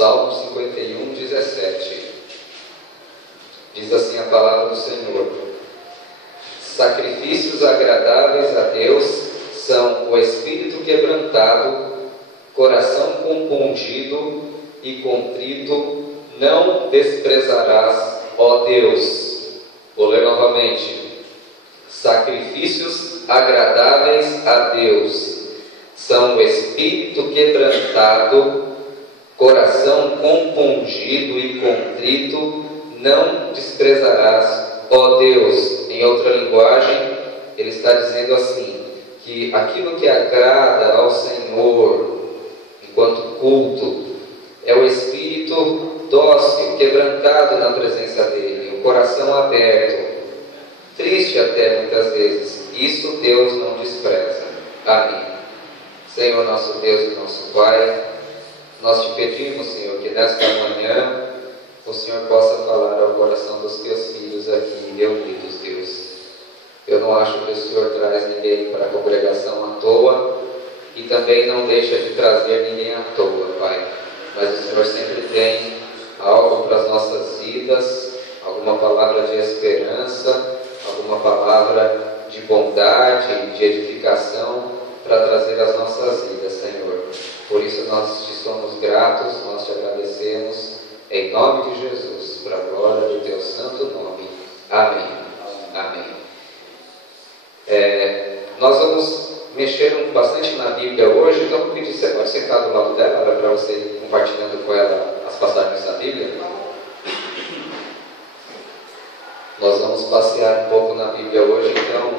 Salmo 51, 17. Diz assim a palavra do Senhor: sacrifícios agradáveis a Deus são o espírito quebrantado, coração compungido e contrito não desprezarás, ó Deus. Vou ler novamente. Sacrifícios agradáveis a Deus são o espírito quebrantado, coração compungido e contrito não desprezarás, ó Deus. Em outra linguagem, ele está dizendo assim, que aquilo que agrada ao Senhor enquanto culto é o espírito dócil, quebrantado na presença dele, o coração aberto, triste até muitas vezes. Isso Deus não despreza. Amém. Senhor nosso Deus e nosso Pai, nós te pedimos, Senhor, que nesta manhã o Senhor possa falar ao coração dos teus filhos aqui reunidos, Deus. Eu não acho que o Senhor traz ninguém para a congregação à toa e também não deixa de trazer ninguém à toa, Pai. Mas o Senhor sempre tem algo para as nossas vidas, alguma palavra de esperança, alguma palavra de bondade, de edificação para trazer às nossas vidas, Senhor. Por isso nós te somos gratos, nós te agradecemos, em nome de Jesus, para a glória do teu santo nome. Amém. Amém. Nós vamos mexer bastante na Bíblia hoje, então eu pedi, você pode sentar do lado dela, para você ir compartilhando com ela as passagens da Bíblia. Nós vamos passear um pouco na Bíblia hoje, então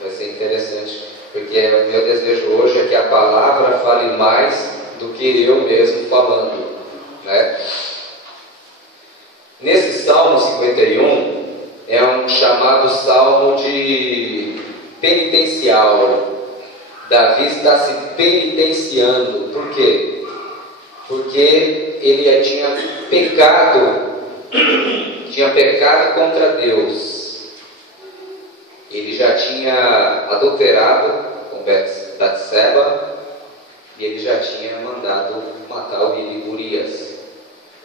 vai ser interessante, porque o meu desejo hoje é que a palavra fale mais do que eu mesmo falando, né? Nesse Salmo 51 é um chamado Salmo de penitencial. Davi está se penitenciando. Por quê? Porque ele tinha pecado contra Deus. Ele já tinha adulterado com Batseba e ele já tinha mandado matar o inimigo Urias.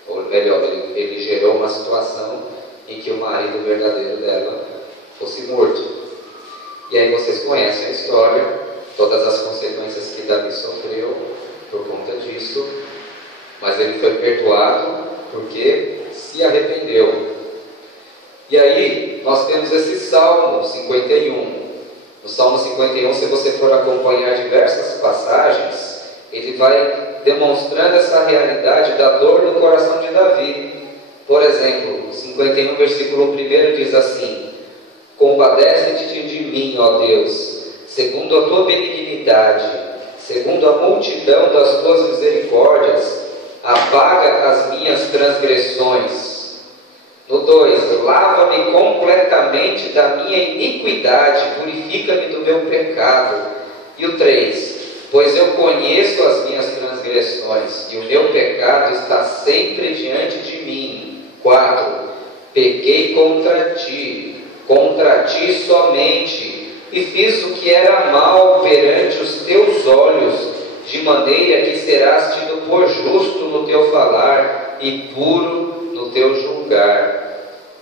Ou melhor, ele gerou uma situação em que o marido verdadeiro dela fosse morto. E aí vocês conhecem a história, todas as consequências que Davi sofreu por conta disso, mas ele foi perdoado porque se arrependeu. E aí nós temos esse Salmo 51. No Salmo 51, se você for acompanhar diversas passagens, ele vai demonstrando essa realidade da dor no coração de Davi. Por exemplo, 51, versículo 1 diz assim: compadece-te de mim, ó Deus, segundo a tua benignidade, segundo a multidão das tuas misericórdias, apaga as minhas transgressões. No 2, lava-me completamente da minha iniquidade, purifica-me do meu pecado. E o 3, pois eu conheço as minhas transgressões, e o meu pecado está sempre diante de mim. 4, pequei contra ti somente, e fiz o que era mal perante os teus olhos, de maneira que serás tido por justo no teu falar, e puro no teu julgar.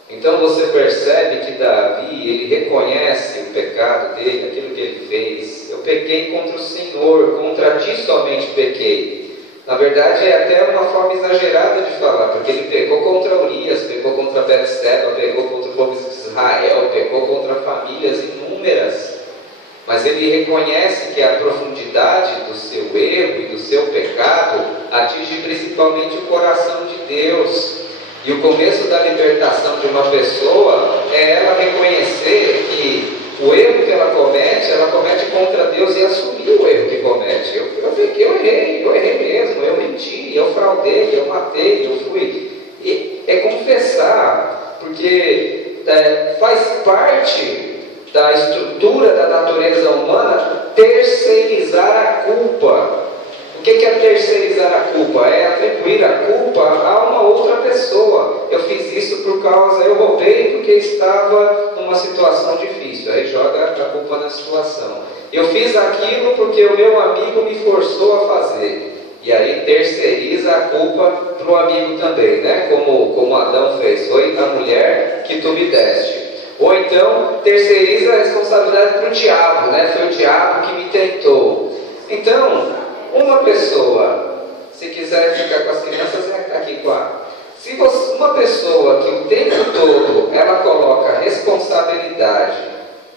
Então você percebe que Davi, ele reconhece o pecado dele, aquilo que ele fez. Eu pequei contra o Senhor, contra ti somente pequei. Na verdade é até uma forma exagerada de falar, porque ele pecou contra Urias, pecou contra Batseba, pecou contra o povo de Israel, pecou contra famílias inúmeras. Mas ele reconhece que a profundidade do seu erro e do seu pecado atinge principalmente o coração de Deus. E o começo da libertação de uma pessoa é ela reconhecer que o erro que ela comete contra Deus e assumir o erro que comete. Eu pequei, eu errei mesmo, eu menti, eu fraudei, eu matei, eu fui. E é confessar, porque faz parte da estrutura da natureza humana terceirizar a culpa. O que é terceirizar a culpa? É atribuir a culpa a uma outra pessoa. Eu fiz isso eu roubei porque estava numa situação difícil. Aí joga a culpa na situação. Eu fiz aquilo porque o meu amigo me forçou a fazer. E aí terceiriza a culpa para o amigo também, né? Como Adão fez, foi a mulher que tu me deste. Ou então terceiriza a responsabilidade para o diabo, né? Foi o diabo que me tentou. Então, uma pessoa, se quiser ficar com as crianças, é aqui com a... Se você, uma pessoa que o tempo todo ela coloca responsabilidade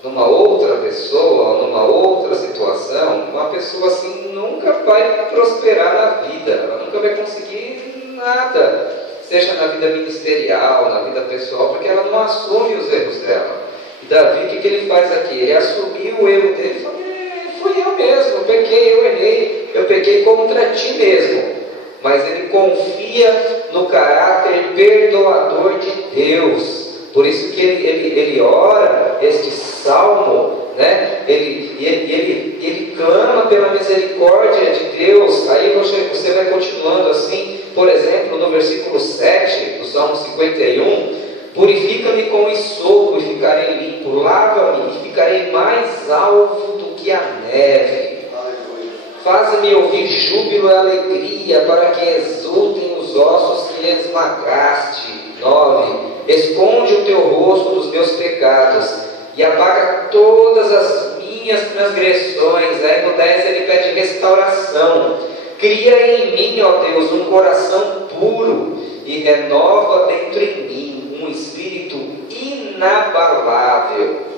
numa outra pessoa, ou numa outra situação, uma pessoa assim nunca vai prosperar na vida, ela nunca vai conseguir nada, seja na vida ministerial, na vida pessoal, porque ela não assume os erros dela. E Davi, o que ele faz aqui? Ele assumiu o erro dele e falou: fui eu mesmo, eu pequei, eu errei, eu pequei contra ti mesmo. Mas ele confia no caráter perdoador de Deus. Por isso que ele ora este salmo, né? Ele clama pela misericórdia de Deus. Aí você vai continuando assim, por exemplo, no versículo 7 do Salmo 51, purifica-me com hisopo e ficarei limpo, lava-me e ficarei mais alvo do que a neve. Faz-me ouvir júbilo e alegria, para que exultem os ossos que esmagaste. 9. Esconde o teu rosto dos meus pecados e apaga todas as minhas transgressões. Aí no 10 ele pede restauração. Cria em mim, ó Deus, um coração puro e renova dentro em mim um espírito inabalável.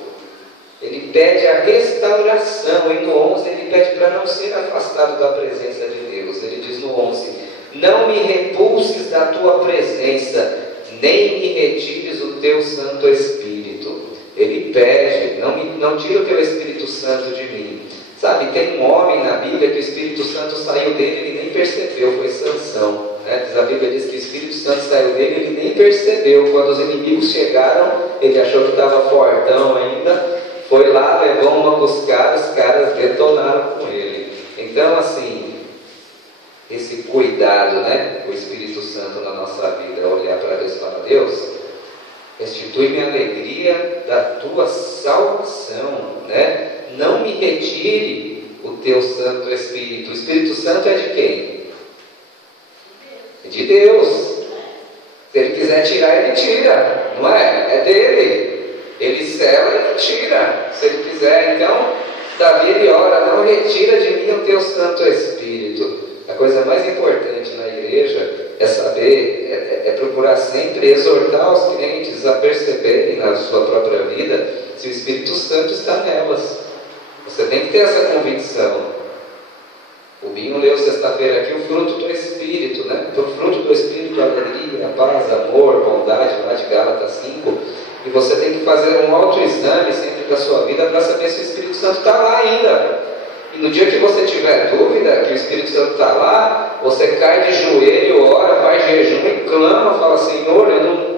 Ele pede a restauração. E no 11 ele pede para não ser afastado da presença de Deus. Ele diz no 11: não me repulses da tua presença, nem me retires o teu Santo Espírito. Ele pede: não tira o teu Espírito Santo de mim. Sabe, tem um homem na Bíblia que o Espírito Santo saiu dele, ele nem percebeu, foi Sansão, né? A Bíblia diz que o Espírito Santo saiu dele, ele nem percebeu. Quando os inimigos chegaram, ele achou que estava fortão ainda, foi lá, levou uma buscada, os caras detonaram com ele. Então, assim, esse cuidado, né, o Espírito Santo na nossa vida, olhar para Deus e falar: Deus, restitui-me a alegria da tua salvação, né? Não me retire o teu Santo Espírito. O Espírito Santo é de quem? É de Deus. Se ele quiser tirar, ele tira, não é? É dele. Ele sela e ele tira, se ele quiser. Então, Davi ele ora: não retira de mim o teu Santo Espírito. A coisa mais importante na igreja é saber, é procurar sempre exortar os crentes a perceberem na sua própria vida se o Espírito Santo está nelas. Você tem que ter essa convicção. O Binho leu sexta-feira aqui o fruto do Espírito, né? O fruto do Espírito: alegria, paz, amor, bondade, lá de Gálatas 5. E você tem que fazer um autoexame sempre da sua vida para saber se o Espírito Santo está lá ainda. E no dia que você tiver dúvida que o Espírito Santo está lá, você cai de joelho, ora, faz jejum e clama, fala: Senhor, eu não...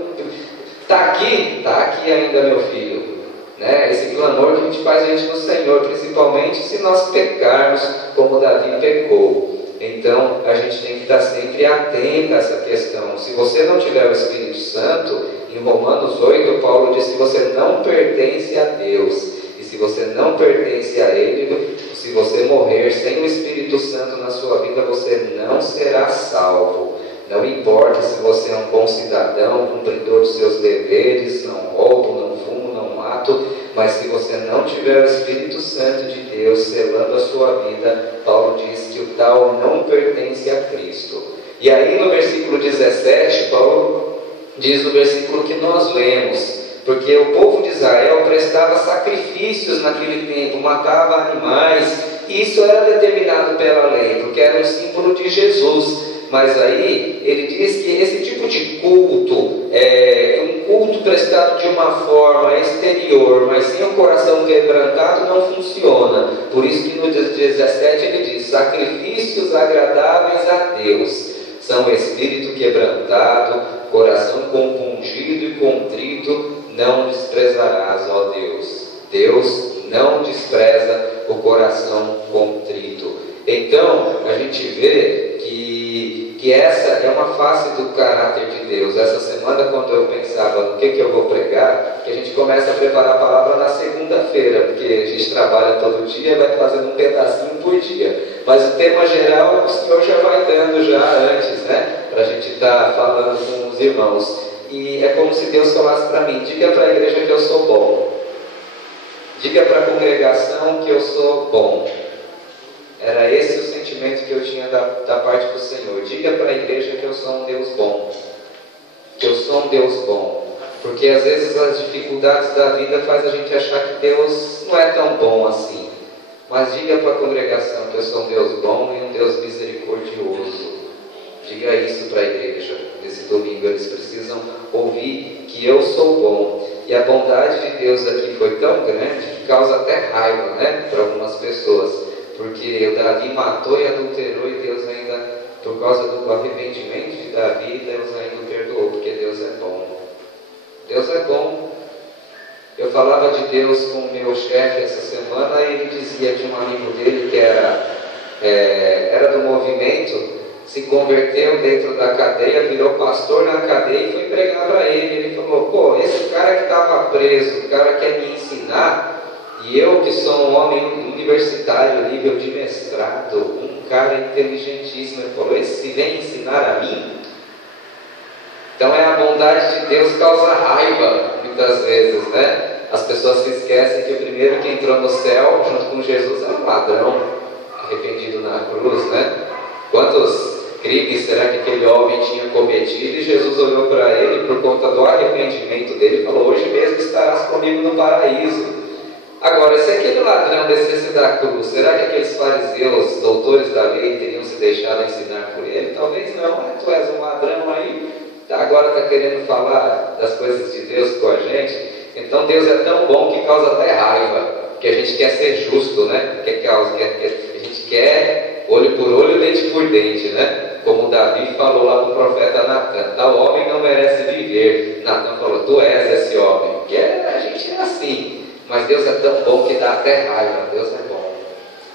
Está aqui ainda, meu filho. Né? Esse clamor que a gente faz diante do Senhor, principalmente se nós pecarmos como Davi pecou. Então, a gente tem que estar sempre atento a essa questão. Se você não tiver o Espírito Santo, em Romanos 8, Paulo diz que você não pertence a Deus. E se você não pertence a Ele, se você morrer sem o Espírito Santo na sua vida, você não será salvo. Não importa se você é um bom cidadão, cumpridor dos seus deveres, não roubo, não fumo, não mato, mas se você não tiver o Espírito Santo de Deus selando a sua vida, Paulo diz que o tal não pertence a Cristo. E aí no versículo 17, Paulo diz no versículo que nós lemos: porque o povo de Israel prestava sacrifícios naquele tempo, matava animais, e isso era determinado pela lei, porque era um símbolo de Jesus. Mas aí ele diz que esse tipo de culto é um culto prestado de uma forma exterior, mas sem o coração quebrantado não funciona. Por isso que no 17 ele diz: sacrifícios agradáveis a Deus são espírito quebrantado, coração compungido e contrito não desprezarás, ó Deus. Deus não despreza o coração contrito. Então, a gente vê que que essa é uma face do caráter de Deus. Essa semana, quando eu pensava no que eu vou pregar, que a gente começa a preparar a palavra na segunda-feira, porque a gente trabalha todo dia e vai fazendo um pedacinho por dia. Mas o tema geral o Senhor já vai dando já antes, né? Para a gente estar falando com os irmãos. E é como se Deus falasse para mim: diga para a igreja que eu sou bom. Diga para a congregação que eu sou bom. Era esse o sentimento que eu tinha da parte do Senhor. Diga para a igreja que eu sou um Deus bom. Que eu sou um Deus bom. Porque às vezes as dificuldades da vida fazem a gente achar que Deus não é tão bom assim. Mas diga para a congregação que eu sou um Deus bom e um Deus misericordioso. Diga isso para a igreja. Nesse domingo eles precisam ouvir que eu sou bom. E a bondade de Deus aqui foi tão grande que causa até raiva, né, para algumas pessoas. Porque o Davi matou e adulterou e Deus ainda, por causa do arrependimento de Davi, Deus ainda o perdoou, porque Deus é bom. Deus é bom. Eu falava de Deus com o meu chefe essa semana e ele dizia de um amigo dele que era do movimento, se converteu dentro da cadeia, virou pastor na cadeia e foi pregar para ele. Ele falou: pô, esse cara que estava preso, o cara quer me ensinar, e eu que sou um homem universitário, nível de mestrado, um cara inteligentíssimo, ele falou: esse vem ensinar a mim? Então a bondade de Deus causa raiva, muitas vezes, né? As pessoas se esquecem que o primeiro que entrou no céu, junto com Jesus, era um ladrão, arrependido na cruz, né? Quantos crimes será que aquele homem tinha cometido? E Jesus olhou para ele, por conta do arrependimento dele, e falou: hoje mesmo estarás comigo no paraíso. Agora, se aquele ladrão descesse da cruz, será que aqueles fariseus, doutores da lei, teriam se deixado ensinar por ele? Talvez não. Tu és um ladrão aí, agora está querendo falar das coisas de Deus com a gente. Então Deus é tão bom que causa até raiva, que a gente quer ser justo, né? A gente quer olho por olho, dente por dente, né? Como Davi falou lá para o profeta Natan: tal homem não merece viver. Natan falou: tu és esse homem. Porque a gente é assim. Mas Deus é tão bom que dá até raiva. Deus é bom.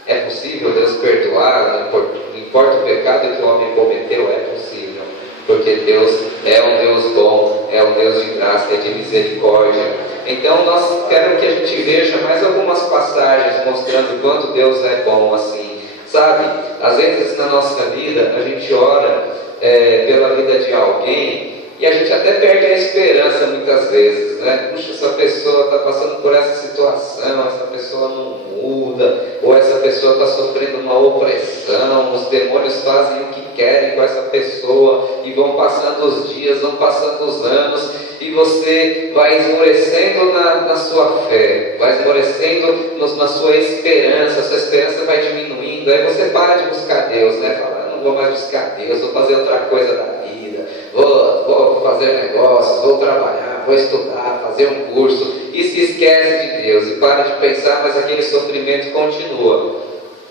É possível Deus perdoar, não importa o pecado que o homem cometeu, é possível. Porque Deus é um Deus bom, é um Deus de graça, é de misericórdia. Então nós queremos que a gente veja mais algumas passagens mostrando quanto Deus é bom assim. Sabe, às vezes na nossa vida a gente ora pela vida de alguém e a gente até perde a esperança muitas vezes, né? Puxa, essa pessoa está passando por essa situação, essa pessoa não muda, ou essa pessoa está sofrendo uma opressão, os demônios fazem o que querem com essa pessoa, e vão passando os dias, vão passando os anos, e você vai esmorecendo na sua fé, vai esmorecendo na sua esperança, a sua esperança vai diminuindo, aí você para de buscar Deus, né? Fala: não vou mais buscar Deus, vou fazer outra coisa da vida, vou fazer negócios, vou trabalhar, vou estudar, fazer um curso, e se esquece de Deus, e para de pensar, mas aquele sofrimento continua.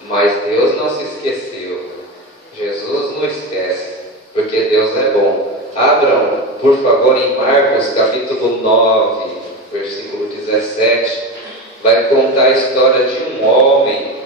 Mas Deus não se esqueceu, Jesus não esquece, porque Deus é bom. Abram, por favor, em Marcos capítulo 9, versículo 17, vai contar a história de um homem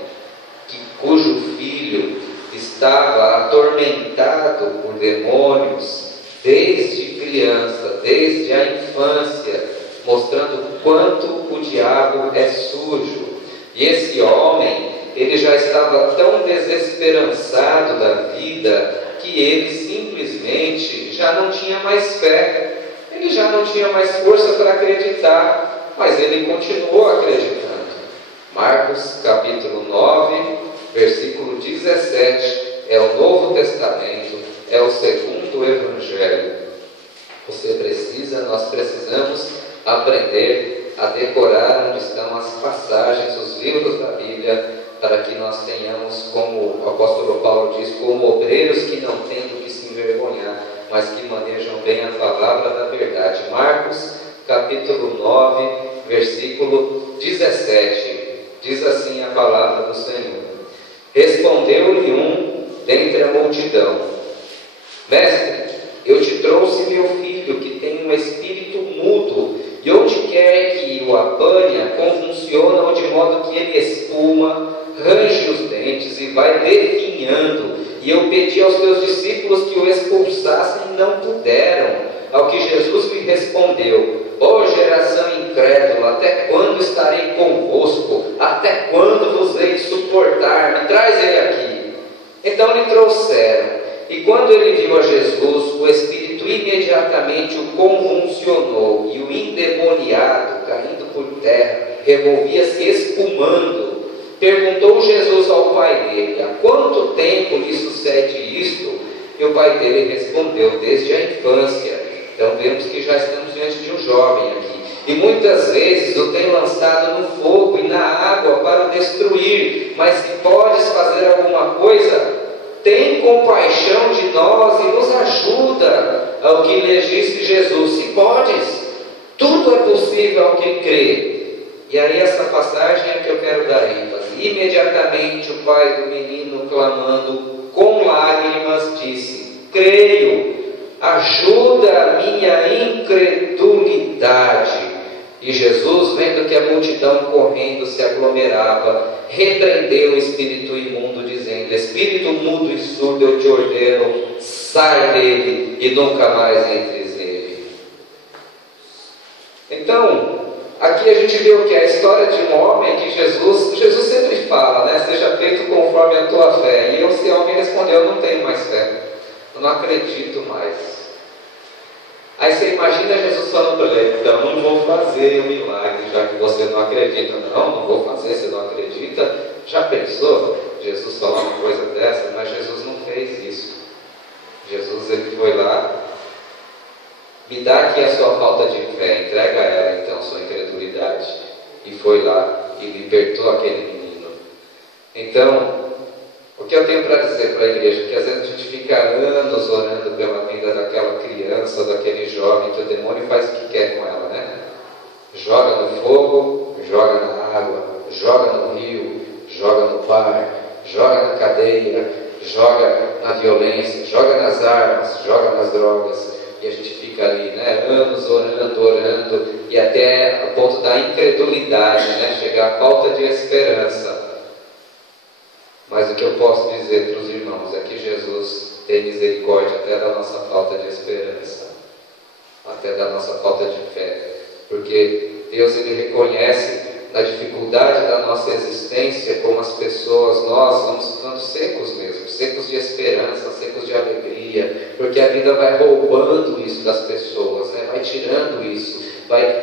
cujo filho estava atormentado por demônios desde criança, desde a infância, mostrando quanto o diabo é sujo. E esse homem, ele já estava tão desesperançado da vida que ele simplesmente já não tinha mais fé, ele já não tinha mais força para acreditar, mas ele continuou acreditando. Marcos capítulo 9, versículo 17, é o Novo Testamento, é o segundo Evangelho. Nós precisamos aprender a decorar onde estão as passagens, os livros da Bíblia, para que nós tenhamos, como o apóstolo Paulo diz, como obreiros que não têm do que se envergonhar, mas que manejam bem a palavra da verdade. Marcos capítulo 9, versículo 17, diz assim a palavra do Senhor: respondeu-lhe um dentre a multidão: mestre, eu te trouxe meu filho que tem um espírito mudo, e onde quer que o apanha, convulsiona de modo que ele espuma, range os dentes e vai definhando, e eu pedi aos teus discípulos que o expulsassem e não puderam. Ao que Jesus me respondeu: ó geração incrédula, até quando estarei convosco? Até quando vos hei de suportar? Me traz ele aqui. Então lhe trouxeram, e quando ele viu a Jesus, o Espírito imediatamente o convulsionou, e o endemoniado, caindo por terra, revolvia-se espumando. Perguntou Jesus ao pai dele: há quanto tempo lhe sucede isto? E o pai dele respondeu: desde a infância. Então vemos que já estamos diante de um jovem aqui. E muitas vezes o tem lançado no fogo e na água para o destruir. Mas se podes fazer alguma coisa, tem compaixão de nós e nos ajuda. Ao que lhe disse Jesus: se podes, tudo é possível ao que crê. E aí essa passagem é que eu quero dar ênfase. Imediatamente o pai do menino, clamando com lágrimas, disse: creio, ajuda a minha incredulidade. E Jesus, vendo que a multidão correndo se aglomerava, repreendeu o espírito imundo, dizendo: espírito mudo e surdo, eu te ordeno, sai dele e nunca mais entres nele. Então, aqui a gente vê o que? A história de um homem que Jesus sempre fala, né? Seja feito conforme a tua fé. E esse homem respondeu: eu não tenho mais fé, eu não acredito mais. Aí você imagina Jesus falando para ele: então não vou fazer o milagre, já que você não acredita. Não vou fazer, você não acredita. Já pensou Jesus falar uma coisa dessa? Mas Jesus não fez isso. Jesus, ele foi lá: me dá aqui a sua falta de fé, entrega a ela então sua incredulidade. E foi lá e libertou aquele menino. Então, o que eu tenho para dizer para a igreja? Que às vezes a gente fica anos orando pela vida daquela criança, daquele jovem, que o demônio faz o que quer com ela, né? Joga no fogo, joga na água, joga no rio, joga no bar, joga na cadeia, joga na violência, joga nas armas, joga nas drogas. E a gente fica ali, né, anos orando, e até a ponto da incredulidade, né, chegar à falta de esperança. Mas o que eu posso dizer para os irmãos é que Jesus tem misericórdia até da nossa falta de esperança, até da nossa falta de fé, porque Deus, ele reconhece na dificuldade da nossa existência, como as pessoas, nós vamos ficando secos mesmo, secos de esperança, secos de alegria, porque a vida vai roubando isso das pessoas, né? Vai tirando isso,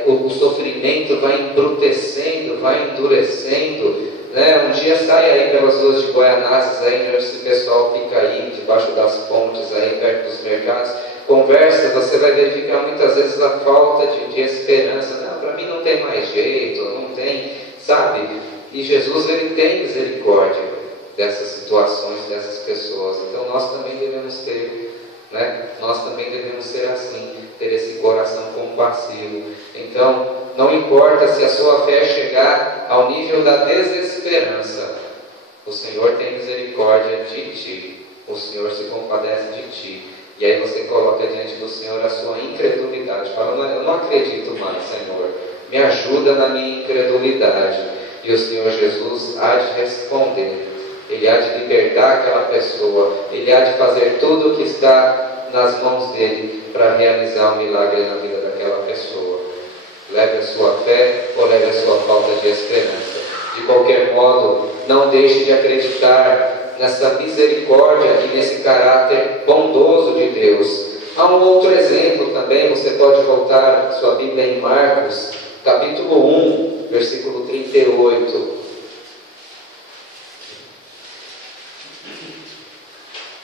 o sofrimento vai embrutecendo, vai endurecendo, né? Um dia sai aí pelas ruas de Goianazes, aí, onde esse pessoal fica aí, debaixo das pontes, aí perto dos mercados, conversa, você vai verificar muitas vezes a falta de esperança. Não, para mim não tem mais jeito, não tem, sabe? E Jesus, ele tem misericórdia dessas situações, dessas pessoas. Então nós também devemos ter, né? Nós também devemos ser assim, ter esse coração compassivo. Então, não importa se a sua fé chegar ao nível da desesperança, o Senhor tem misericórdia de ti, o Senhor se compadece de ti. E aí você coloca diante do Senhor a sua incredulidade, falando: eu não acredito mais, Senhor, me ajuda na minha incredulidade. E o Senhor Jesus há de responder, Ele há de libertar aquela pessoa, Ele há de fazer tudo o que está nas mãos dEle para realizar um milagre na vida daquela pessoa. Leve a sua fé ou leve a sua falta de esperança. De qualquer modo, não deixe de acreditar nessa misericórdia e nesse caráter bondoso de Deus. Há um outro exemplo também, você pode voltar a sua Bíblia em Marcos, capítulo 1, versículo 38.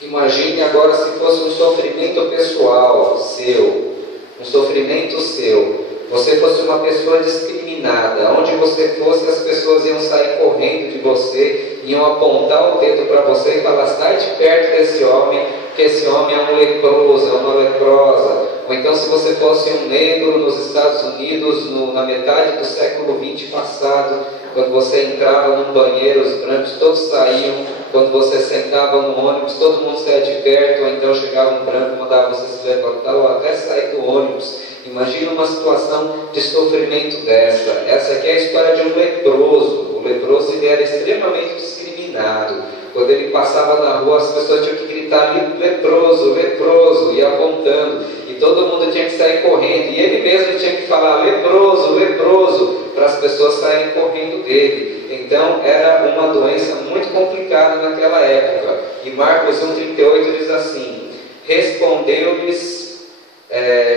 Imagine agora se fosse um sofrimento pessoal seu, um sofrimento seu, você fosse uma pessoa discriminada, onde você fosse, as pessoas iam sair correndo de você, iam apontar o dedo para você e falar: sai de perto desse homem, que esse homem é um leproso, é uma leprosa. Ou então, se você fosse um negro nos Estados Unidos, na metade do século XX passado, quando você entrava num banheiro, os brancos todos saíam. Quando você sentava no ônibus, todo mundo saía de perto, ou então chegava um branco, mandava você se levantar ou até sair do ônibus. Imagina uma situação de sofrimento dessa. Essa aqui é a história de um leproso. O leproso, ele era extremamente discriminado. Quando ele passava na rua, as pessoas tinham que gritar leproso, leproso, e apontando, e todo mundo tinha que sair correndo, e ele mesmo tinha que falar leproso, leproso, para as pessoas saírem correndo dele. Então era uma doença muito complicada naquela época. E Marcos 1,38 diz assim: respondeu-lhes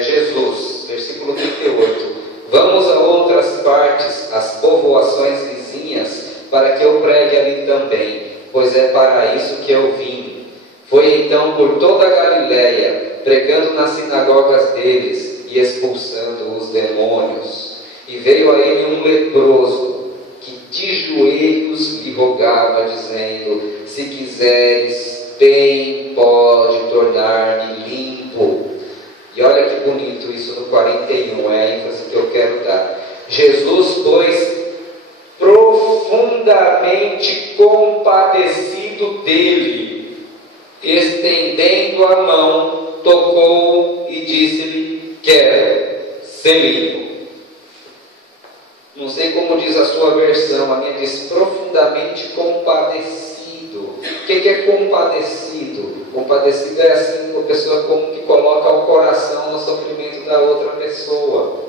Jesus, versículo 38, vamos a outras partes, as povoações vizinhas, para que eu pregue ali também, pois é para isso que eu vim. Foi então por toda a Galiléia, pregando nas sinagogas deles e expulsando os demônios. E veio a ele um leproso, que de joelhos lhe rogava, dizendo: se quiseres, bem pode tornar-me limpo. E olha que bonito isso no 41, é a ênfase que eu quero dar. Jesus, pois, profundamente compadecido dele, estendendo a mão, tocou e disse-lhe: quero ser limpo. Não sei como diz a sua versão, a minha diz profundamente compadecido. O que é compadecido? Compadecido é assim, uma pessoa como que coloca o coração no sofrimento da outra pessoa.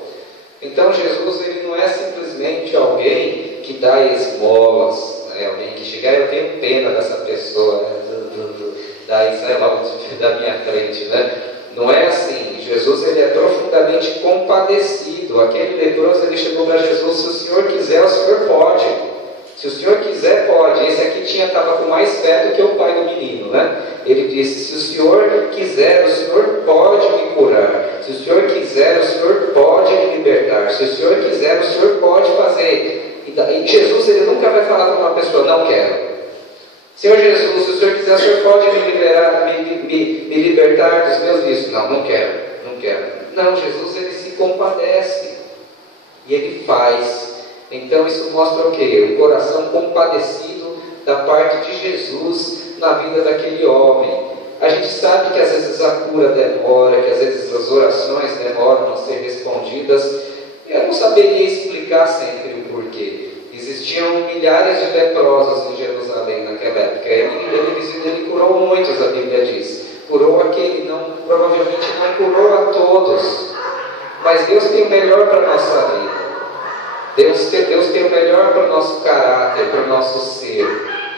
Então Jesus, ele não é simplesmente alguém que dá esmolas, né? Alguém que chega, eu tenho pena dessa pessoa, né? Daí sai logo da minha frente, né? Não é assim. Jesus, ele é profundamente compadecido. Aquele leproso, ele chegou para Jesus: se o Senhor quiser, o Senhor pode. Se o Senhor quiser, pode. Esse aqui estava com mais fé do que o pai do menino, né? Ele disse: se o Senhor quiser, o Senhor pode me curar. Se o Senhor quiser, o Senhor pode me libertar. Se o Senhor quiser, o Senhor pode fazer. E Jesus, ele nunca vai falar para uma pessoa: não quero. Senhor Jesus, se o Senhor quiser, o Senhor pode me libertar dos meus vícios. Não, não quero, não quero. Não, Jesus, ele se compadece. E ele faz. Então isso mostra o quê? O coração compadecido da parte de Jesus na vida daquele homem. A gente sabe que às vezes a cura demora, que às vezes as orações demoram a ser respondidas. Eu não saberia explicar sempre o porquê. Existiam milhares de leprosos em Jerusalém naquela época. Ele curou muitos, a Bíblia diz. Curou aquele, provavelmente não curou a todos. Mas Deus tem o melhor para a nossa vida. Deus tem o melhor para o nosso caráter, para o nosso ser.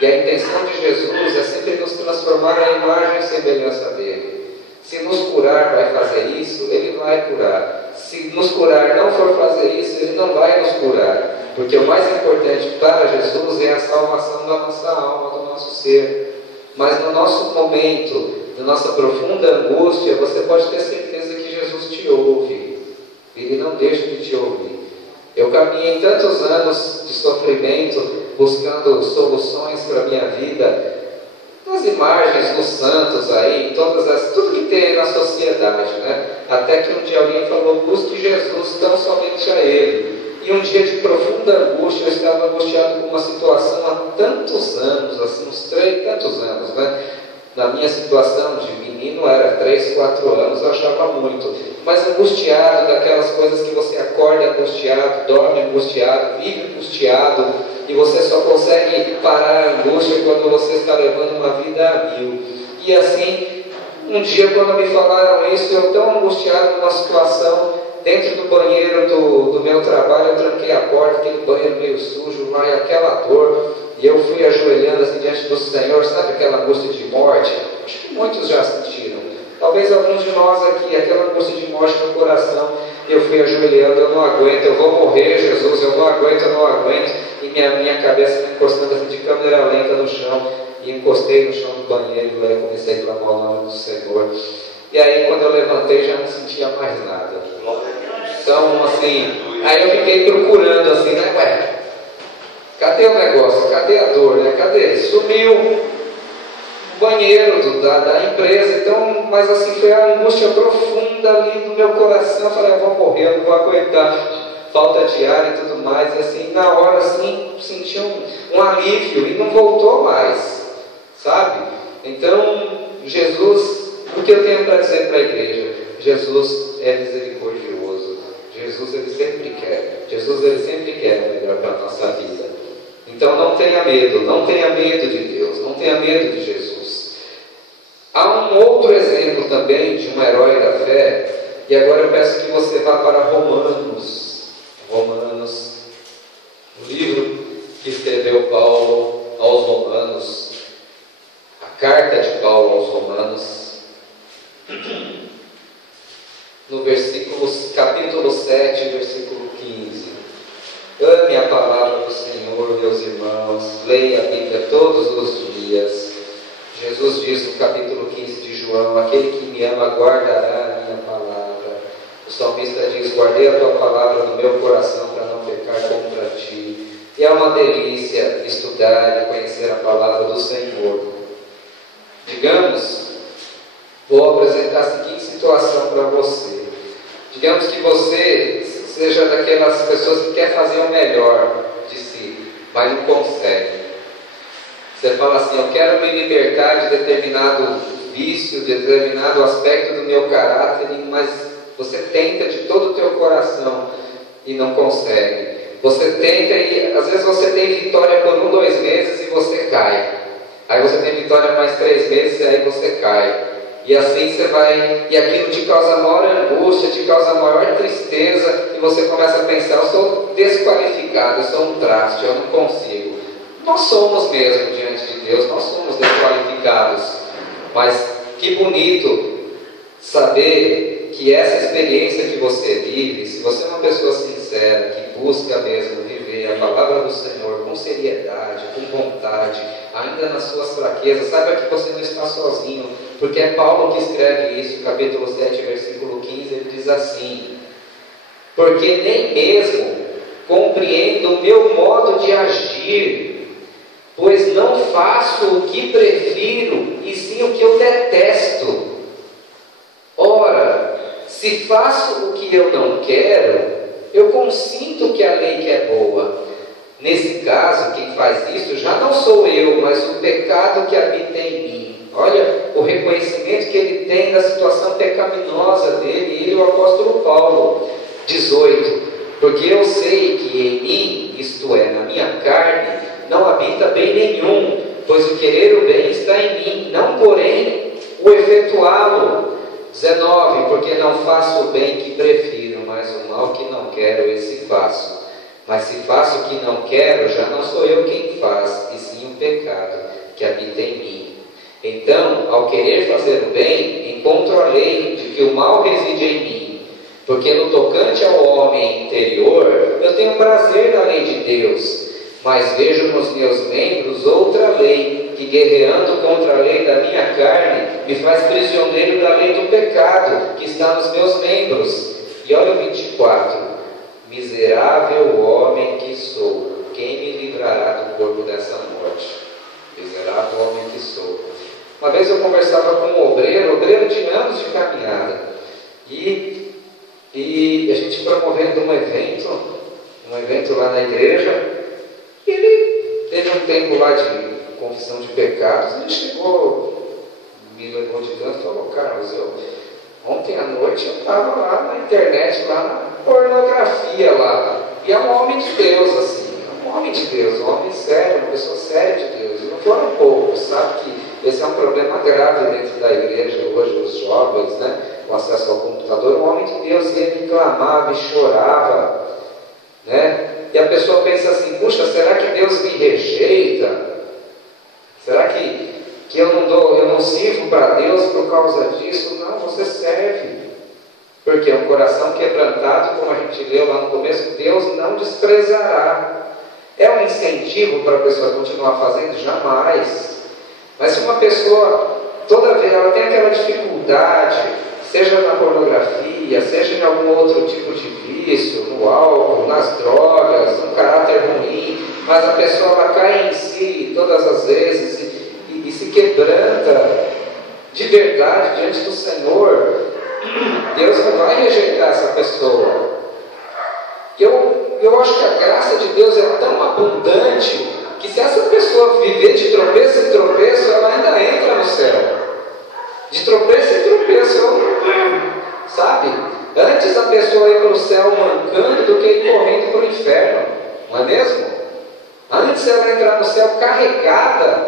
E a intenção de Jesus é sempre nos transformar à imagem e semelhança dele. Se nos curar vai fazer isso, ele vai curar. Se nos curar não for fazer isso, ele não vai nos curar. Porque o mais importante para Jesus é a salvação da nossa alma, do nosso ser. Mas no nosso momento, na nossa profunda angústia, você pode ter certeza que Jesus te ouve. Ele não deixa de te ouvir. Eu caminhei tantos anos de sofrimento, buscando soluções para a minha vida, nas imagens, nos santos aí, tudo que tem na sociedade, né? Até que um dia alguém falou: busque Jesus, tão somente a Ele. E um dia de profunda angústia, eu estava angustiado com uma situação há tantos anos, assim, tantos anos, né? Na minha situação de menino era 3, 4 anos, eu achava muito. Mas angustiado, daquelas coisas que você acorda angustiado, dorme angustiado, vive angustiado, e você só consegue parar a angústia quando você está levando uma vida a mil. E assim, um dia quando me falaram isso, eu tão angustiado numa situação, dentro do banheiro do meu trabalho, eu tranquei a porta, aquele banheiro meio sujo lá, e aquela dor, e eu fui ajoelhando assim diante do Senhor, sabe aquela angústia de morte? Acho que muitos já sentiram, talvez alguns de nós aqui, aquela angústia de morte no coração. E eu fui ajoelhando: eu não aguento, eu vou morrer, Jesus, eu não aguento, e minha cabeça me encostando assim de câmera lenta no chão, e encostei no chão do banheiro, e lá eu comecei a clamar o nome do Senhor. E aí quando eu levantei, já não sentia mais nada. Então assim, aí eu fiquei procurando assim, né? Ué, cadê o negócio? Cadê a dor, né? Cadê? Sumiu o banheiro da empresa. Então, mas assim, foi a angústia profunda ali no meu coração. Eu falei: eu vou morrer, eu não vou aguentar, falta de ar e tudo mais. E assim, na hora assim, senti um alívio e não voltou mais, sabe? Então, Jesus, o que eu tenho para dizer para a igreja? Jesus é misericordioso. Jesus, ele sempre quer. Jesus, ele sempre quer o melhor para a nossa vida. Então não tenha medo de Deus, não tenha medo de Jesus. Há um outro exemplo também de um herói da fé, e agora eu peço que você vá para Romanos, o livro que escreveu Paulo aos Romanos, a carta de Paulo aos Romanos, no capítulo 7, versículo 15. Ame a palavra do Senhor, meus irmãos, leia a Bíblia todos os dias. Jesus diz no capítulo 15 de João: aquele que me ama guardará a minha palavra. O salmista diz: guardei a tua palavra no meu coração para não pecar contra ti. E é uma delícia estudar e conhecer a palavra do Senhor. Digamos, vou apresentar a seguinte situação para você. Digamos que você seja daquelas pessoas que quer fazer o melhor de si, mas não consegue. Você fala assim: eu quero me libertar de determinado vício, de determinado aspecto do meu caráter, mas você tenta de todo o teu coração e não consegue. Você tenta e às vezes você tem vitória por 1, 2 meses e você cai. Aí você tem vitória mais 3 meses e aí você cai. E assim você vai, e aquilo te causa maior angústia, te causa maior tristeza, e você começa a pensar: eu sou desqualificado, eu sou um traste, eu não consigo. Nós somos mesmo diante de Deus, nós somos desqualificados. Mas que bonito saber que essa experiência que você vive, se você é uma pessoa sincera, que busca mesmo viver a palavra do Senhor com seriedade, com vontade, ainda nas suas fraquezas, saiba que você não está sozinho, porque é Paulo que escreve isso, capítulo 7, versículo 15, ele diz assim: porque nem mesmo compreendo o meu modo de agir, pois não faço o que prefiro, e sim o que eu detesto. Ora, se faço o que eu não quero, eu consinto que a lei que é boa. Nesse caso, quem faz isso já não sou eu, mas o pecado que habita em mim. Olha o reconhecimento que ele tem da situação pecaminosa dele, ele, o apóstolo Paulo. 18. Porque eu sei que em mim, isto é, na minha carne, não habita bem nenhum, pois o querer o bem está em mim, não porém o efetuá-lo. 19. Porque não faço o bem que prefiro, mas o mal que não quero, esse faço. Mas se faço o que não quero, já não sou eu quem faz, e sim o pecado que habita em mim. Então, ao querer fazer o bem, encontro a lei de que o mal reside em mim. Porque no tocante ao homem interior, eu tenho prazer na lei de Deus, mas vejo nos meus membros outra lei, que guerreando contra a lei da minha carne, me faz prisioneiro da lei do pecado, que está nos meus membros. E olha o 24. Miserável homem que sou, quem me livrará do corpo dessa morte? Miserável homem que sou. Uma vez eu conversava com um obreiro de anos de caminhada, e a gente promovendo um evento lá na igreja, e ele teve um tempo lá de confissão de pecados, ele chegou, me levou de dentro e falou: Carlos, ontem à noite eu estava lá na internet, lá na pornografia lá, e é um homem de Deus, assim, um homem de Deus, um homem sério, uma pessoa séria de Deus, e não foram poucos, sabe que esse é um problema grave dentro da igreja hoje, os jovens, né, com acesso ao computador. Um homem de Deus, e ele clamava e chorava, né, e a pessoa pensa assim: puxa, será que Deus me rejeita? Será que eu não sirvo para Deus por causa disso? Não, você serve. Porque um coração quebrantado, como a gente leu lá no começo, Deus não desprezará. É um incentivo para a pessoa continuar fazendo? Jamais. Mas se uma pessoa, toda vez, ela tem aquela dificuldade, seja na pornografia, seja em algum outro tipo de vício, no álcool, nas drogas, um caráter ruim, mas a pessoa ela cai em si todas as vezes e se quebranta de verdade diante do Senhor, Deus não vai rejeitar essa pessoa. Eu acho que a graça de Deus é tão abundante que se essa pessoa viver de tropeço em tropeço, ela ainda entra no céu. De tropeço em tropeço, sabe? Antes a pessoa ir para o céu mancando do que ir correndo para o inferno, não é mesmo? Antes ela entrar no céu carregada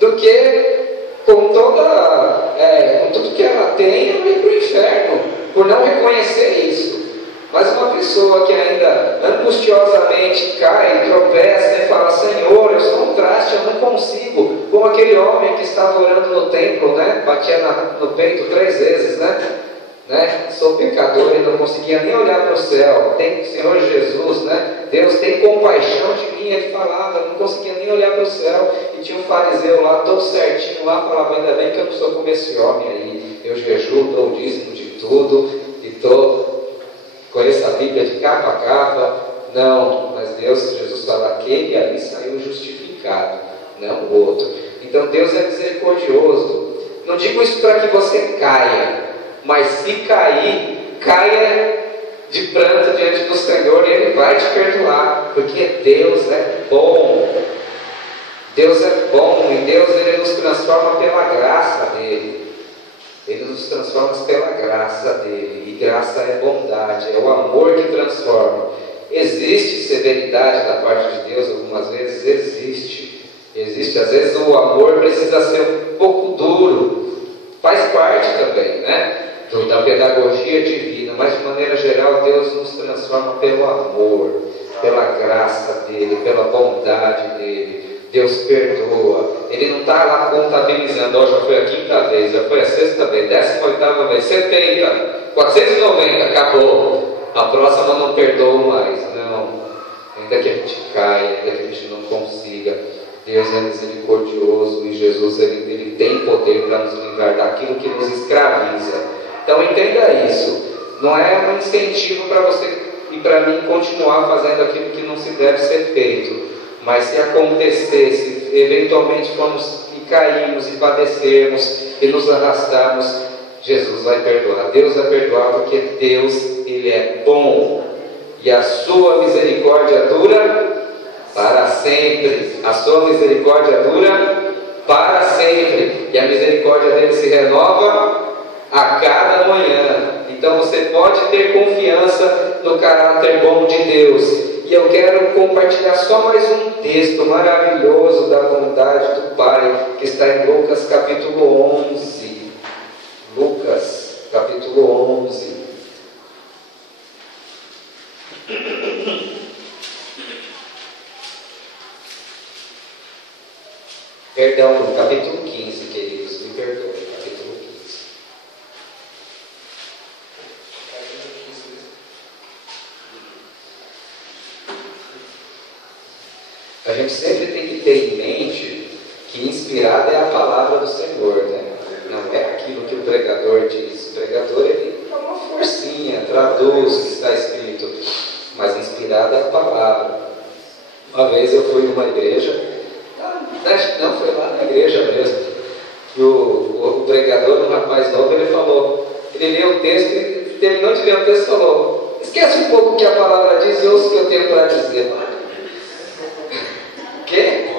do que com tudo que ela tem, ela ir para o inferno, por não reconhecer isso. Mas uma pessoa que ainda angustiosamente cai, tropeça e fala: Senhor, eu sou um traste, eu não consigo. Como aquele homem que estava orando no templo, né? Batia no peito 3 vezes, né? Sou pecador e não conseguia nem olhar para o céu. Tem o Senhor Jesus, né? Deus tem compaixão de mim. Ele falava, não conseguia nem olhar para o céu. E tinha um fariseu lá, todo certinho lá, falava: ainda bem que eu não sou como esse homem aí. Eu jejuo, dou o dízimo de tudo e conheço a Bíblia de capa a capa. Não, mas Jesus fala: aquele ali saiu justificado, não o outro. Então Deus é misericordioso. Não digo isso para que você caia, mas se cair, caia de pranto diante do Senhor e Ele vai te perdoar, porque Deus é bom. Deus é bom e Deus Ele nos transforma pela graça dEle. Ele nos transforma pela graça dEle, e graça é bondade, é o amor que transforma. Existe severidade da parte de Deus algumas vezes? Existe, às vezes o amor precisa ser um pouco duro, faz parte também, né? Da pedagogia divina, mas de maneira geral Deus nos transforma pelo amor, pela graça dEle, pela bondade dEle. Deus perdoa. Ele não está lá contabilizando: já foi a 5ª vez, já foi a 6ª vez, 18ª vez, 70, 490, acabou. A próxima não perdoa mais. Não. Ainda que a gente caia, ainda que a gente não consiga, Deus é misericordioso e Jesus ele tem poder para nos livrar daquilo que nos escraviza. Então entenda isso. Não é um incentivo para você e para mim continuar fazendo aquilo que não se deve ser feito. Mas se acontecer, se eventualmente formos e cairmos e padecermos e nos arrastarmos, Jesus vai perdoar. Deus vai perdoar, porque Deus, Ele é bom. E a sua misericórdia dura para sempre. A sua misericórdia dura para sempre. E a misericórdia dele se renova a cada manhã. Então você pode ter confiança no caráter bom de Deus. E eu quero compartilhar só mais um texto maravilhoso da bondade do Pai, que está em Lucas capítulo 11. Lucas capítulo 11. Perdão, capítulo 15, queridos, me perdoem, capítulo 15. A gente sempre tem que ter em mente que inspirada é a palavra do Senhor, né? Não é aquilo que o pregador diz. O pregador, ele dá uma forcinha, traduz o que está escrito, mas inspirada é a palavra. Uma vez eu fui numa igreja, não, foi lá na igreja mesmo, que o pregador, um rapaz novo, ele leu o texto e terminou de ler o texto e falou: esquece um pouco o que a palavra diz e ouça o que eu tenho para dizer. Quê?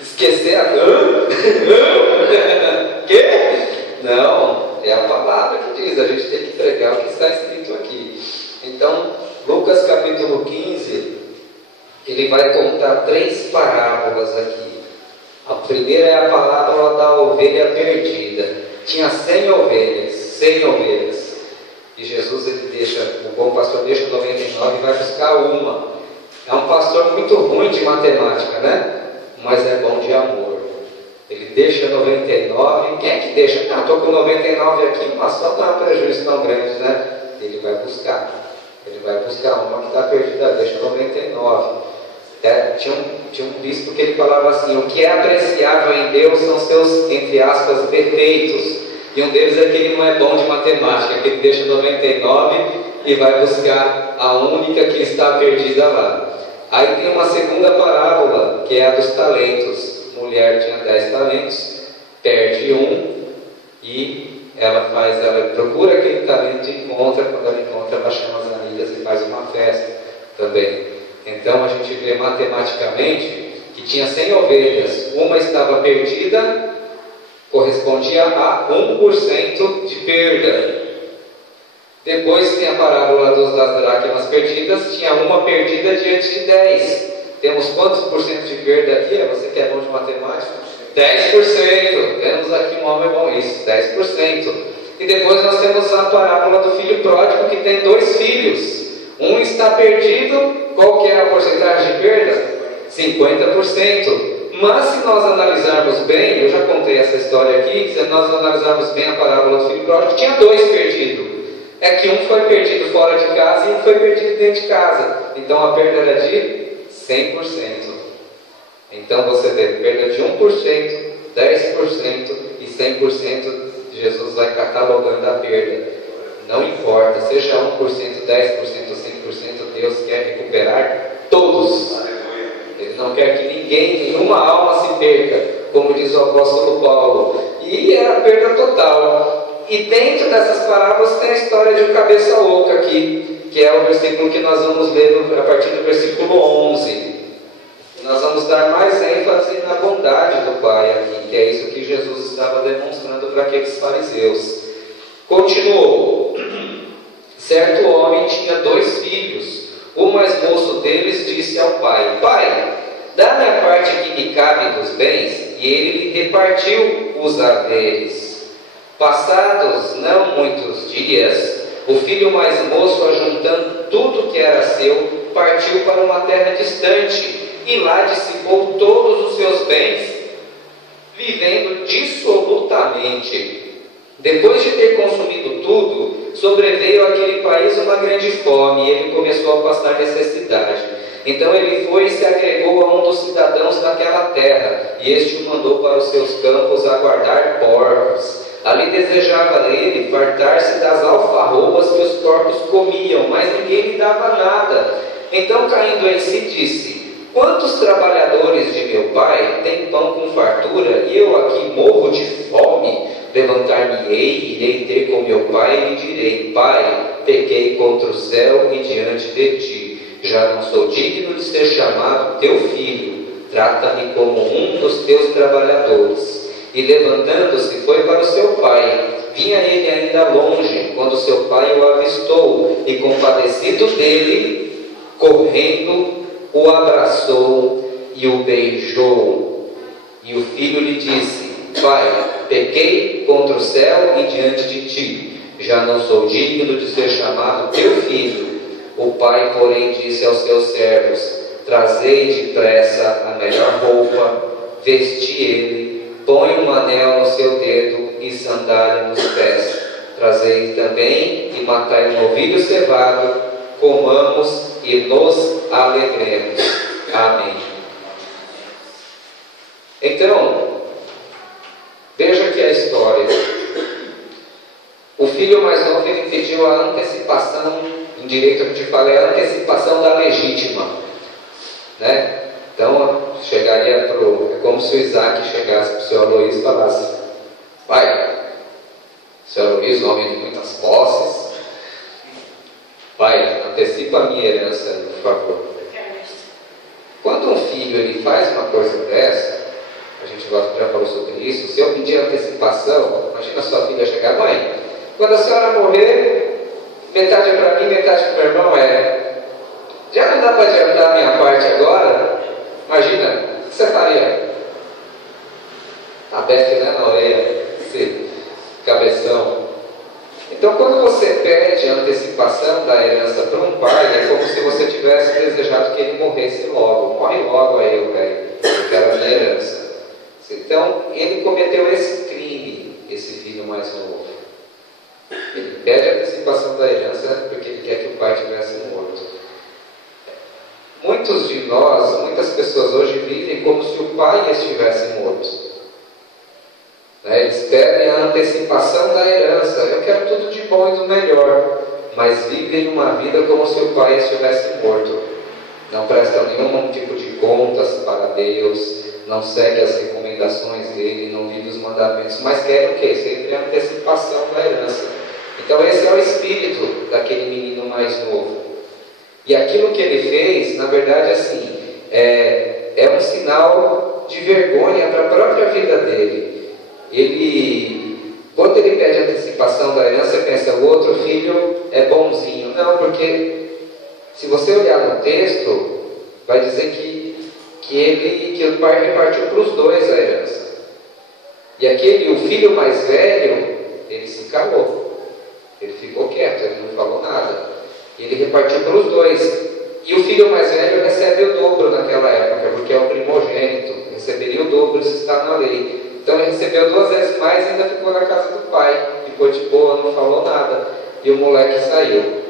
Esquecer a... Quê? Não, é a palavra que diz, a gente tem que pregar o que está escrito aqui. Então, Lucas capítulo 15, ele vai contar 3 parábolas aqui. A primeira é a parábola da ovelha perdida. Tinha 100 ovelhas. E Jesus, o bom pastor deixa 99 e vai buscar uma. É um pastor muito ruim de matemática, né? Mas é bom de amor. Ele deixa 99. Quem é que deixa? Não, estou com 99 aqui, mas só não é um prejuízo tão grande, né? Ele vai buscar. Ele vai buscar uma que está perdida, deixa 99. Tinha um bispo que ele falava assim: o que é apreciável em Deus são seus, entre aspas, defeitos. E um deles é que ele não é bom de matemática, que ele deixa 99 e vai buscar a única que está perdida lá. Aí tem uma segunda parábola, que é a dos talentos. Mulher tinha 10 talentos, perde um, e ela procura aquele talento e encontra. Quando ela encontra, ela chama as amigas e faz uma festa também. Então a gente vê matematicamente que tinha 100 ovelhas, uma estava perdida, correspondia a 1% de perda. Depois tem a parábola das dracmas perdidas, tinha uma perdida diante de 10. Temos quantos por cento de perda aqui? Você que é bom de matemática? 10%. Temos aqui um homem bom isso, 10%. E depois nós temos a parábola do filho pródigo, que tem 2 filhos. Um está perdido. Qual que é a porcentagem de perda? 50%. Mas se nós analisarmos bem, eu já contei essa história aqui, se nós analisarmos bem a parábola do filho pródigo, tinha 2 perdidos. É que um foi perdido fora de casa e um foi perdido dentro de casa. Então a perda era de 100%. Então você teve perda de 1%, 10% e 100%. Jesus vai catalogando a perda. Não importa, seja 1%, 10%, 100%, Deus quer recuperar todos. Ele não quer que ninguém, nenhuma alma se perca, como diz o apóstolo Paulo. E é a perda total. E dentro dessas parábolas tem a história de um cabeça louca aqui, que é o versículo que nós vamos ler a partir do versículo 11. Nós vamos dar mais ênfase na bondade do Pai aqui, que é isso que Jesus estava demonstrando para aqueles fariseus. Continuou. Certo homem tinha 2 filhos. O mais moço deles disse ao pai: Pai, dá-me a parte que me cabe dos bens. E ele lhe repartiu os haveres. Passados não muitos dias, o filho mais moço, ajuntando tudo que era seu, partiu para uma terra distante, e lá dissipou todos os seus bens, vivendo dissolutamente. Depois de ter consumido tudo, sobreveio àquele país uma grande fome, e ele começou a passar necessidade. Então ele foi e se agregou a um dos cidadãos daquela terra, e este o mandou para os seus campos a guardar porcos. Ali desejava ele fartar-se das alfarrobas que os porcos comiam, mas ninguém lhe dava nada. Então, caindo em si, disse: Quantos trabalhadores de meu pai têm pão com fartura, e eu aqui morro de fome? Levantar-me-ei, irei ter com meu pai, e lhe direi: Pai, pequei contra o céu e diante de ti. Já não sou digno de ser chamado teu filho. Trata-me como um dos teus trabalhadores. E levantando-se, foi para o seu pai. Vinha ele ainda longe, quando seu pai o avistou, e compadecido dele, correndo, o abraçou e o beijou. E o filho lhe disse: Pai, pequei contra o céu e diante de ti. Já não sou digno de ser chamado teu filho. O pai, porém, disse aos seus servos: Trazei depressa a melhor roupa, vesti ele, põe um anel no seu dedo e sandália nos pés. Trazei também e matai um novilho cevado, comamos e nos alegremos. Amém. Então, veja aqui a história. O filho mais novo, ele pediu a antecipação, em direito que eu te falei, a antecipação da legítima, né? Então, chegaria é como se o Isaac chegasse para o seu Aloysio e falasse: Pai, seu Aloysio, homem de muitas posses, pai, antecipa a minha herança, por favor. Quando um filho ele faz uma coisa dessa, a gente já falou sobre isso, se eu pedir antecipação, imagina a sua filha chegar: Mãe, quando a senhora morrer, metade é para mim, metade para o meu irmão. Já não dá para adiantar a minha parte agora? Imagina, o que você faria? A Beth, né, na orelha, esse cabeção. Então, quando você pede a antecipação da herança para um pai, é como se você tivesse desejado que ele morresse logo. Morre logo aí, velho, eu quero a minha herança. Então, ele cometeu esse crime, esse filho mais novo. Ele pede a antecipação da herança porque ele quer que o pai tivesse morto. Muitos de nós, muitas pessoas hoje vivem como se o pai estivesse morto. Eles pedem a antecipação da herança. Eu quero tudo de bom e do melhor, mas vivem uma vida como se o pai estivesse morto. Não prestam nenhum tipo de contas para Deus, não seguem as recomendações dele, não vivem os mandamentos, mas querem o quê? Sempre a antecipação da herança. Então esse é o espírito daquele menino mais novo. E aquilo que ele fez, na verdade, assim, é um sinal de vergonha para a própria vida dele. Quando ele pede a antecipação da herança, pensa: o outro filho é bonzinho. Não, porque se você olhar no texto, vai dizer que que o pai repartiu para os dois a herança. E o filho mais velho, ele se calou. Ele ficou quieto, ele não falou nada. E ele repartiu para os dois. E o filho mais velho recebe o dobro naquela época, porque é o primogênito. Receberia o dobro se está na lei. Então ele recebeu 2 vezes mais e ainda ficou na casa do pai. Ficou de boa, não falou nada. E o moleque saiu.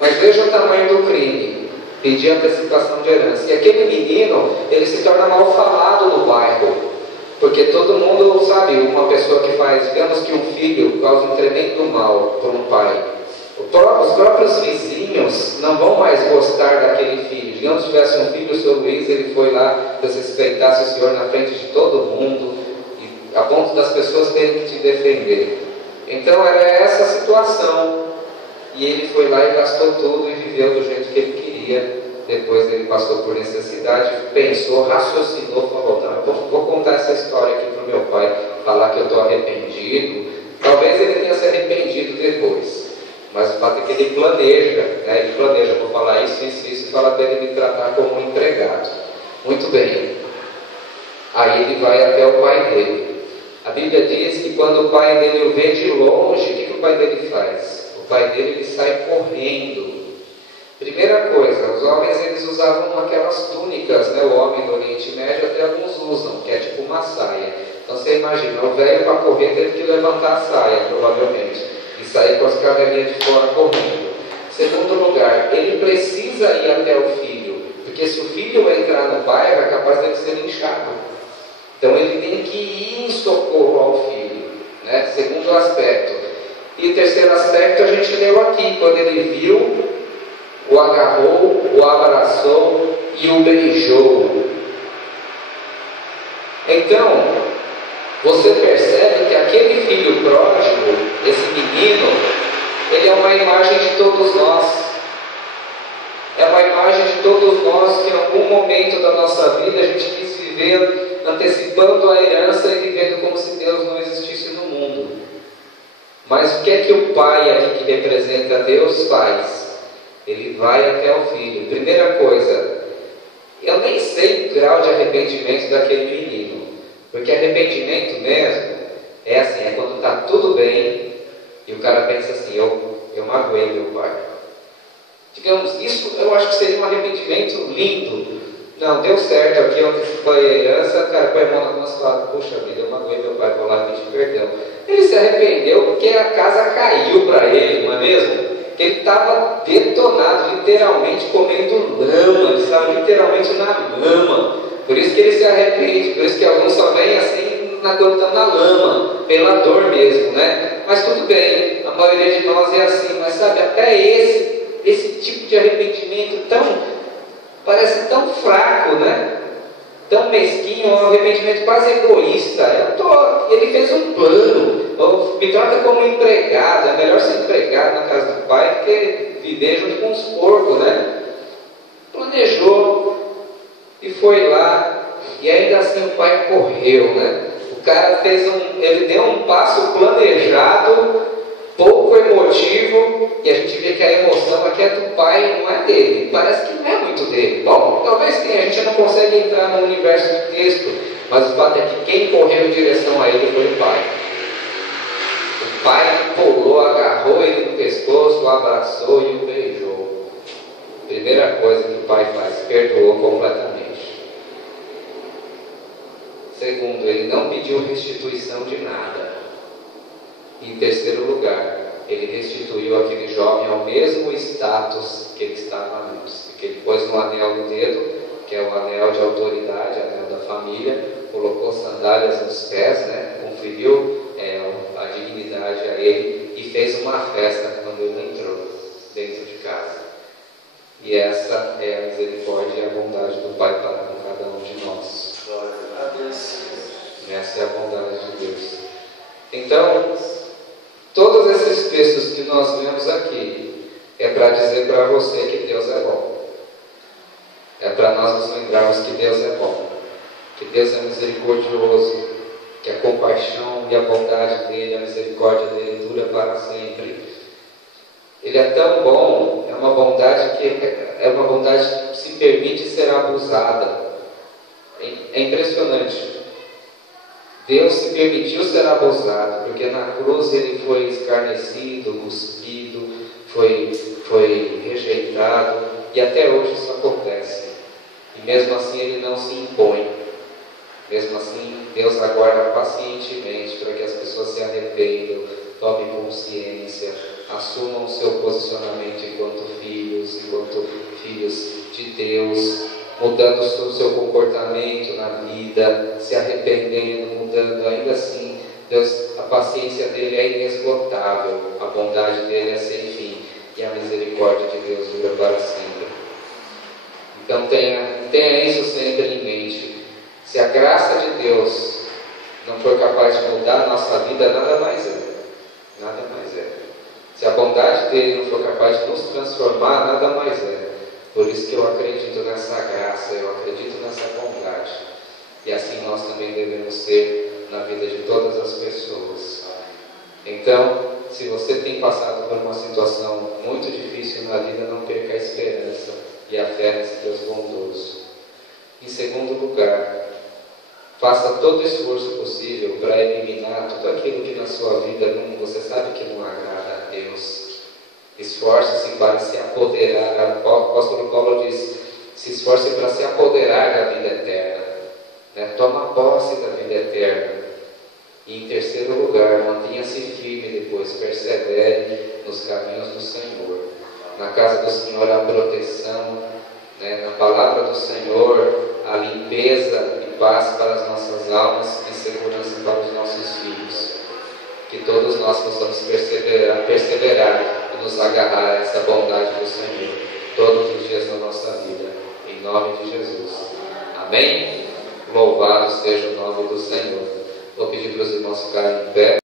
Mas veja o tamanho do crime. Pedir antecipação de herança. E aquele menino, ele se torna mal falado no bairro. Porque todo mundo sabe, uma pessoa que faz, digamos que um filho causa um tremendo mal por um pai. Os próprios vizinhos não vão mais gostar daquele filho. Digamos que tivesse um filho, o seu Luiz, ele foi lá, desrespeitasse o senhor na frente de todo mundo, a ponto das pessoas terem que te defender. Então era essa a situação. E ele foi lá e gastou tudo e viveu do jeito que ele queria. Depois ele passou por necessidade, pensou, raciocinou, falou, não, eu vou contar essa história aqui para o meu pai, falar que eu estou arrependido. Talvez ele tenha se arrependido depois. Mas o fato é que ele planeja, né? Ele planeja, vou falar isso, e fala para ele me tratar como um empregado. Muito bem. Aí ele vai até o pai dele. A Bíblia diz que quando o pai dele o vê de longe, o que o pai dele faz? O pai dele ele sai correndo. Primeira coisa, os homens eles usavam aquelas túnicas, né? O homem do Oriente Médio até alguns usam, que é tipo uma saia. Então você imagina, o velho para correr teve que levantar a saia, provavelmente, e sair com as canelinhas de fora correndo. Segundo lugar, ele precisa ir até o filho, porque se o filho entrar no bairro é capaz dele ser linchado. Então ele tem que ir em socorro ao filho, né? Segundo aspecto. E o terceiro aspecto a gente leu aqui, quando ele viu, o agarrou, o abraçou e o beijou. Então, você percebe que aquele filho pródigo, esse menino, ele é uma imagem de todos nós. É uma imagem de todos nós que em algum momento da nossa vida a gente quis viver antecipando a herança e vivendo como se Deus não existisse no mundo. Mas o que é que o pai aqui que representa Deus faz? Ele vai até o filho. Primeira coisa, eu nem sei o grau de arrependimento daquele menino. Porque arrependimento mesmo é assim, é quando está tudo bem e o cara pensa assim, eu magoei meu pai. Digamos, isso eu acho que seria um arrependimento lindo. Não, deu certo aqui, onde foi a herança, o cara põe a mão na mão e fala, puxa vida, eu magoei meu pai, vou lá pedir perdão. Ele se arrependeu porque a casa caiu para ele, não é mesmo? Que ele estava detonado, literalmente comendo lama, ele estava literalmente na lama. Por isso que ele se arrepende, por isso que alguns só vêm assim, quando estão na lama, pela dor mesmo, né? Mas tudo bem, a maioria de nós é assim, mas sabe, até esse tipo de arrependimento parece tão fraco, né? Tão mesquinho, um arrependimento quase egoísta. Ele fez um plano, me trata como empregado, é melhor ser empregado na casa do pai do que viver junto com os porcos, né? Planejou e foi lá, e ainda assim o pai correu, né? O cara ele deu um passo planejado, pouco emotivo, e a gente vê que a emoção aqui é do pai, não é dele. Parece que não é muito dele. Bom, talvez tenha, a gente não consegue entrar no universo do texto, mas o fato é que quem correu em direção a ele foi o pai. O pai pulou, agarrou ele no pescoço, o abraçou e o beijou. Primeira coisa que o pai faz, perdoou completamente. Segundo, ele não pediu restituição de nada. E em terceiro lugar, ele restituiu aquele jovem ao mesmo status que ele estava antes. Que ele pôs um anel no dedo, que é o anel de autoridade, anel da família, colocou sandálias nos pés, né? Conferiu a dignidade a ele e fez uma festa quando ele entrou dentro de casa. E essa é a misericórdia e a bondade do Pai para com cada um de nós. Essa é a bondade de Deus. Então, todos esses textos que nós vemos aqui é para dizer para você que Deus é bom. É para nós nos lembrarmos que Deus é bom, que Deus é misericordioso, que a compaixão e a bondade dele, a misericórdia dele dura para sempre. Ele é tão bom, é uma bondade que se permite ser abusada. É impressionante. Deus se permitiu ser abusado, porque na cruz ele foi escarnecido, cuspido, foi rejeitado, e até hoje isso acontece. E mesmo assim ele não se impõe. Mesmo assim, Deus aguarda pacientemente para que as pessoas se arrependam, tomem consciência, assumam o seu posicionamento enquanto filhos de Deus, mudando o seu comportamento na vida, se arrependendo, mudando. Ainda assim, Deus, a paciência dele é inesgotável, a bondade dele é sem fim, e a misericórdia de Deus dura para sempre. Então tenha isso sempre em mente. Se a graça de Deus não for capaz de mudar a nossa vida, nada mais é. Nada mais é. Se a bondade dele não for capaz de nos transformar, nada mais é. Por isso que eu acredito nessa graça, eu acredito nessa bondade. E assim nós também devemos ser na vida de todas as pessoas. Então, se você tem passado por uma situação muito difícil na vida, não perca a esperança e a fé nesse Deus bondoso. Em segundo lugar, faça todo o esforço possível para eliminar tudo aquilo que na sua vida você sabe que não agrada a Deus. Esforce-se para se apoderar. O apóstolo Paulo diz: se esforce para se apoderar da vida eterna, né? Toma posse da vida eterna. E em terceiro lugar, mantenha-se firme depois, persevere nos caminhos do Senhor. Na casa do Senhor há proteção, né? Na palavra do Senhor há limpeza e paz para as nossas almas e segurança para os nossos filhos. Que todos nós possamos perseverar e nos agarrar a essa bondade do Senhor todos os dias da nossa vida, em nome de Jesus. Amém? Louvado seja o nome do Senhor. Vou pedir para os irmãos ficarem em pé.